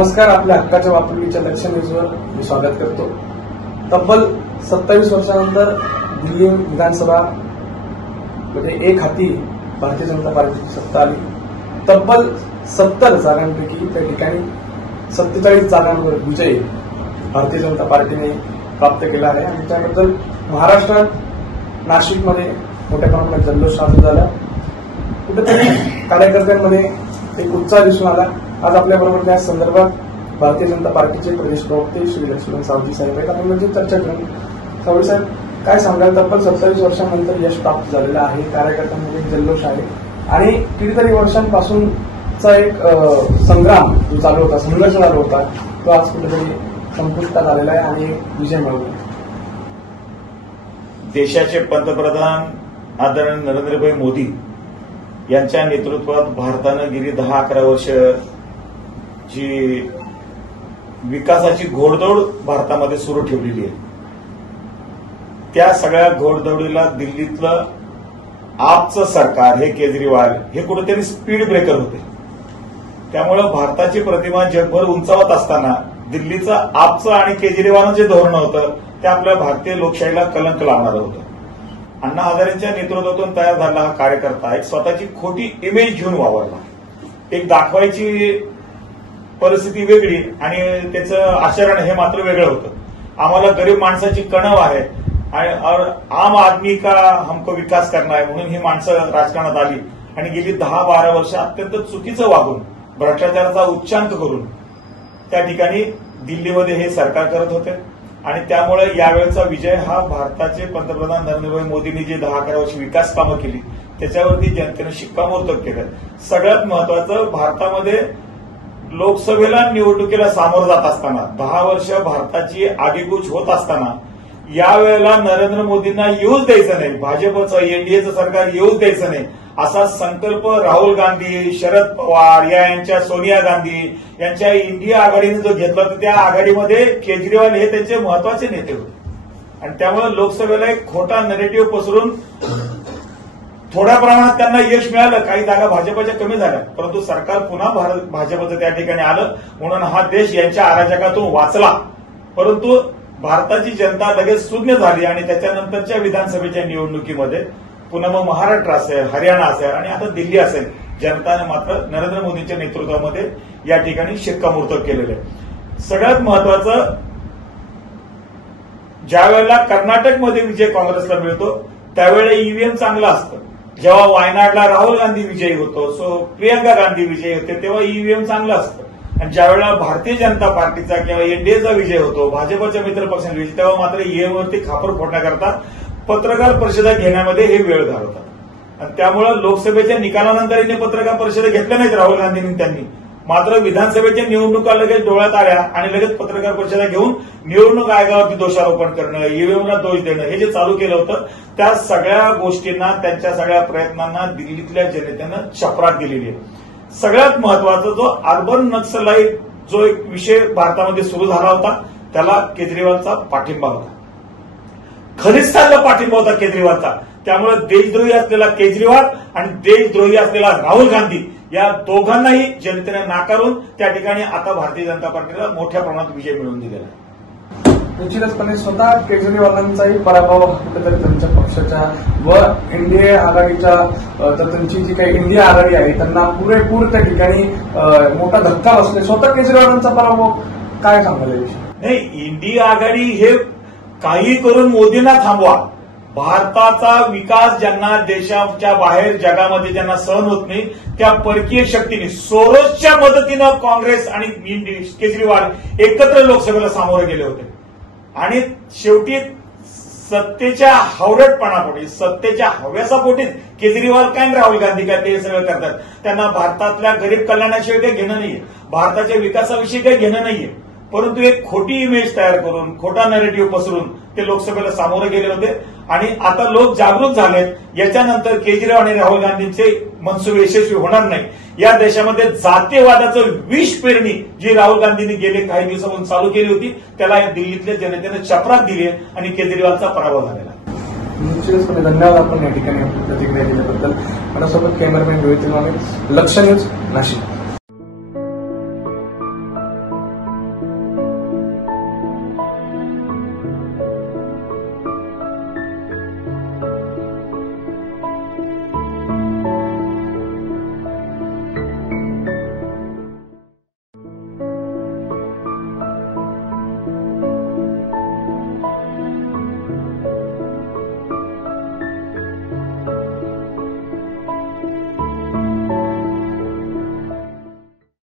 नमस्कार. आपल्या हक्काच्या वापरलीच्या लक्ष न्यूजवर मी स्वागत करतो. तब्बल 27 वर्षानंतर दिल्ली विधानसभा मध्ये एक हाती भारतीय जनता पार्टीची सत्ता आली. तब्बल 70 जागांपैकी त्या ठिकाणी 47 जागांवर विजय भारतीय जनता पार्टीने प्राप्त केला आहे आणि त्याबद्दल महाराष्ट्रात नाशिकमध्ये मोठ्या प्रमाणात जल्लोष साजरा झाला. कुठेतरी कार्यकर्त्यांमध्ये एक उत्साह दिसून आला. आज आपल्याबरोबर त्या संदर्भात भारतीय जनता पार्टीचे प्रदेश प्रवक्ते श्री लक्ष्मण सावजी साहेब आहेत. आपण म्हणजे चर्चा करू. सावजी साहेब, काय सांगाल? तब्बल 27 वर्षांनंतर यश प्राप्त झालेलं आहे. कार्यकर्त्यांमध्ये जल्लोष आहे आणि कितीतरी वर्षांपासूनचा एक संग्राम जो चालू होता, संघर्ष चालू होता, तो आज कुठेतरी संपुष्टात आलेला आहे आणि विजय मिळवला. देशाचे पंतप्रधान आदरणीय नरेंद्रभाई मोदी यांच्या नेतृत्वात भारतानं गेली 10-11 वर्ष जी विकासाची घोडदौड भारतामध्ये सुरू ठेवलेली आहे, त्या सगळ्या घोडदौडीला दिल्लीतलं आपचं सरकार, हे केजरीवाल, हे कुठेतरी स्पीड ब्रेकर होते. त्यामुळं भारताची प्रतिमा जगभर उंचावत असताना दिल्लीचं आपचं आणि केजरीवालचं जे धोरण होतं ते आपल्या भारतीय लोकशाहीला कलंक लावणारं होतं. अण्णा हजारेंच्या नेतृत्वातून तयार झालेला हा कार्यकर्ता एक स्वतःची खोटी इमेज घेऊन वावरला. एक दाखवायची परिस्थिती वेगळी आणि त्याचं आचरण हे मात्र वेगळं होतं. आम्हाला गरीब माणसाची कणव आहे और आम आदमी का हमको विकास करना है म्हणून ही माणसं राजकारणात आली आणि गेली 10-12 वर्ष अत्यंत चुकीचं वागून, भ्रष्टाचाराचा उच्चांक करून त्या ठिकाणी दिल्लीमध्ये हे सरकार करत होते. आणि त्यामुळे यावेळेचा विजय हा भारताचे पंतप्रधान नरेंद्रभाई मोदींनी जे 10-11 वर्ष विकास कामं केली त्याच्यावरती जनतेनं शिक्कामोर्तब केलं. सगळ्यात महत्वाचं, भारतामध्ये लोकसभेला निवडणुकीला सामोरं जात असताना 10 वर्ष भारताची आगेकूच होत असताना यावेळेला नरेंद्र मोदींना येऊच द्यायचं नाही, भाजपचं एनडीएचं सरकार येऊच द्यायचं नाही असा संकल्प राहुल गांधी, शरद पवार यांच्या, सोनिया गांधी यांच्या इंडिया आघाडीने जो घेतला तर त्या आघाडीमध्ये केजरीवाल हे त्यांचे महत्वाचे नेते होते. आणि त्यामुळे लोकसभेला एक खोटा नरेटिव्ह पसरून थोड्या प्रमाणात त्यांना यश मिळालं. काही जागा भाजपच्या कमी झाल्या, परंतु सरकार पुन्हा भाजपचं त्या ठिकाणी आलं म्हणून हा देश यांच्या अराजकातून वाचला. परंतु भारताची जनता लगेच सुज्ञ झाली आणि त्याच्यानंतरच्या विधानसभेच्या निवडणुकीमध्ये पुन्हा मग महाराष्ट्र असेल, हरियाणा असेल आणि आता दिल्ली असेल, जनताने मात्र नरेंद्र मोदींच्या नेतृत्वामध्ये या ठिकाणी शिक्कामोर्तब केलेलं आहे. सगळ्यात महत्वाचं, ज्या वेळेला कर्नाटकमध्ये विजय काँग्रेसला मिळतो त्यावेळेला ईव्हीएम चांगलं असतं. जेव्हा वायनाडला राहुल गांधी विजयी होतो, प्रियंका गांधी विजयी होते, तेव्हा ईव्हीएम चांगलं असतं. आणि ज्यावेळेला भारतीय जनता पार्टीचा किंवा एनडीएचा विजय होतो, भाजपच्या मित्रपक्षांचा विजय, तेव्हा मात्र ईव्हीएमवरती खापर फोडण्याकरता पत्रकार परिषदा घेण्यामध्ये हे वेळ घालवतात. आणि त्यामुळे लोकसभेच्या निकालानंतर पत्रकार परिषदा घेतल्या नाहीत राहुल गांधींनी. त्यांनी मात्र विधानसभेच्या निवडणुका लगेच डोळ्यात आल्या आणि लगेच पत्रकार परिषदा घेऊन निवडणूक आयोगावरती दोषारोपण करणं, ईव्हीएमला दोष देणं, हे जे चालू केलं होतं त्या सगळ्या गोष्टींना, त्यांच्या सगळ्या प्रयत्नांना दिल्लीतल्या जनतेनं चपराक दिलेली आहे. सगळ्यात महत्वाचा, जो अर्बन नक्सलाईट जो एक विषय भारतामध्ये सुरू झाला होता त्याला केजरीवालचा पाठिंबा होता. खलिस्तानला पाठिंबा होता केजरीवालचा. त्यामुळे देशद्रोही असलेला केजरीवाल आणि देशद्रोही असलेला राहुल गांधी या दोघांनाही जनतेने नाकारून त्या ठिकाणी आता भारतीय जनता पार्टीला मोठ्या प्रमाणात विजय मिळवून दिलेला आहे. निश्चितपणे स्वतः केजरीवालांचाही पराभव कुठेतरी त्यांच्या पक्षाच्या व एनडीए आघाडीच्या, तर त्यांची जी काही इंडिया आघाडी आहे त्यांना पुरेपूर त्या ठिकाणी मोठा धक्का बसले. स्वतः केजरीवालांचा पराभव काय सांगाल याविषयी? नाही, इंडिया आघाडी हे काही करून मोदींना थांबवा. भारताचा विकास ज्यांना देशाच्या बाहेर जगामध्ये ज्यांना सहन होत नाही त्या परकीय शक्तीने, सोरोसच्या मदतीनं काँग्रेस आणि केजरीवाल एकत्र लोकसभेला सामोरे गेले होते. आणि शेवटी सत्तेच्या हावरटपणापोटी, सत्तेच्या हव्यासापोटीच केजरीवाल काय राहुल गांधी काय ते सगळं करतात. त्यांना भारतातल्या गरीब कल्याणाशिवाय काही घेणं नाहीये, भारताच्या विकासाविषयी काही घेणं नाहीये. परंतु एक खोटी इमेज तयार करून, खोटा नरेटिव्ह पसरून ते लोकसभेला सामोरे गेले होते. आणि आता लोक जागृत झालेत. याच्यानंतर केजरीवाल आणि राहुल गांधींचे मनसुबे यशस्वी होणार नाही. या देशामध्ये जातीयवादाचं विष पेरणी जी राहुल गांधींनी गेले काही दिवसापासून चालू केली होती त्याला या दिल्लीतल्या जनतेनं चपराक दिली आहे आणि केजरीवालचा पराभव झालेला. निश्चितपणे धन्यवाद आपण या ठिकाणी प्रतिक्रिया दिल्याबद्दल. माझ्यासोबत कॅमेरामॅन रोहित, लक्ष न्यूज, नाशिक.